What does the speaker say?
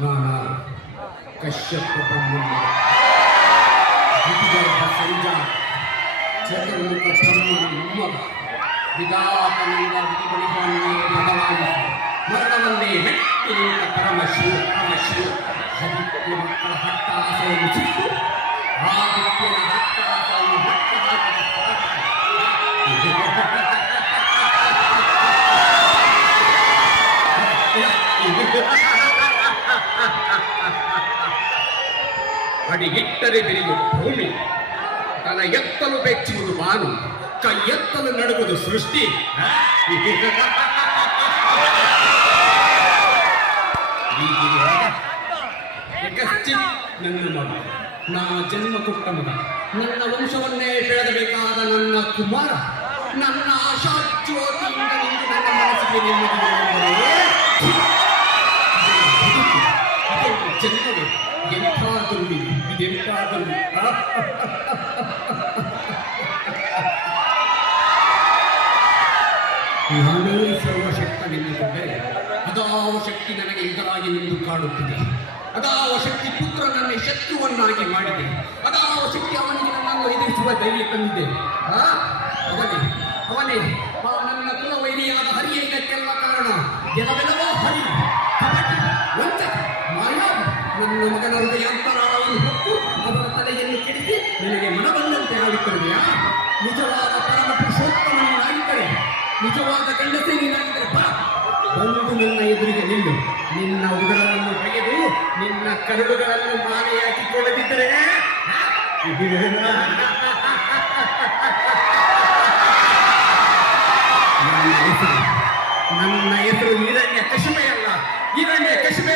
ನಾನು ಕಶ್ಯಪ ಬ್ರಹ್ಮಣ್ಯ ವಿಧಿಗರ್ಭ ಸಂಜ ಚತುರ್ಮುಖ ಬ್ರಹ್ಮನ ಮೊಮ್ಮಗ ವಿಧಾತನಿಂದ ವಿಧಿಗಳಿಗೊಂಡೇ ಬದಲಾಯಿಸಿ ಮರಣವನ್ನೇ ಮೆಟ್ಟಿ ನಿಂತ ಪರಮ ಶಿವ ಪರಮ ಶಿವ ಹದಿತ್ಯ ಮಕ್ಕಳ ಹಟ್ಟಾಸವನ್ನು ಸಿಕ್ಕು ಆದಿತ್ಯನ ಹಟ್ಟಾಸವನ್ನು ಹುಟ್ಟು ಹಾಕಿದ ಅಡಿಗಿಟ್ಟರೆ ಬಿರಿಯುವುದು ಭೂಮಿ. ತನ ಎತ್ತಲು ಬೆಚ್ಚುವುದು ಮಾನು. ಕೈ ಎತ್ತಲು ನಡುವುದು ಸೃಷ್ಟಿ. ನನ್ನ ಮಗ, ನಾ ಜನ್ಮ ಕೊಟ್ಟ ಮಗ. ನನ್ನ ವಂಶವನ್ನೇ ಬೆಳೆದಬೇಕಾದ ನನ್ನ ಕುಮಾರ, ನನ್ನ ನಿಂತು ನನ್ನ ಮನಸ್ಸಿಗೆ ಜನ್ಮವೇ ಎಂಥಾದರೂ ಇದೆಂಥಾದರೂ ನಾನೇ ಅದಾವ ಶಕ್ತಿ ನನಗೆ ಎದುರಾಗಿ ನಿಂತು ಕಾಡುತ್ತಿದೆ ಅದಾವ ಶಕ್ತಿ ಪುತ್ರನನ್ನೇ ಶತ್ರುವನ್ನಾಗಿ ಮಾಡಿದೆ ಅದಾವ ಶಕ್ತಿ ಅವನಿಗೆ ನನ್ನನ್ನು ಎದುರಿಸುವ ಧೈರ್ಯ ತಂದಿದೆ? ಅವನೇ ಅವನೇ ನಿಜವಾದ ಪರಮ ಪುರುಷೋತ್ತಮನಾಗಿದ್ದರೆ ನಿಜವಾದ ಗಂಡಸೆ ನೀನಾಗಿದ್ದರೆ ಬಂದು ನನ್ನ ಎದುರಿಗೆ ನಿಲ್ಲು. ನಿನ್ನ ಉದರವನ್ನು ತೆಗೆದು ನಿನ್ನ ಕರುಳುಗಳನ್ನು ಮಾಲೆಯಾಕಿಕೊಳ್ಳದಿದ್ದರೆ ನನ್ನ ಹೆಸರು, ನನ್ನ ಕಶಿಮೆಯಲ್ಲ ಹಿರಣ್ಯ ಕಶುಮೆ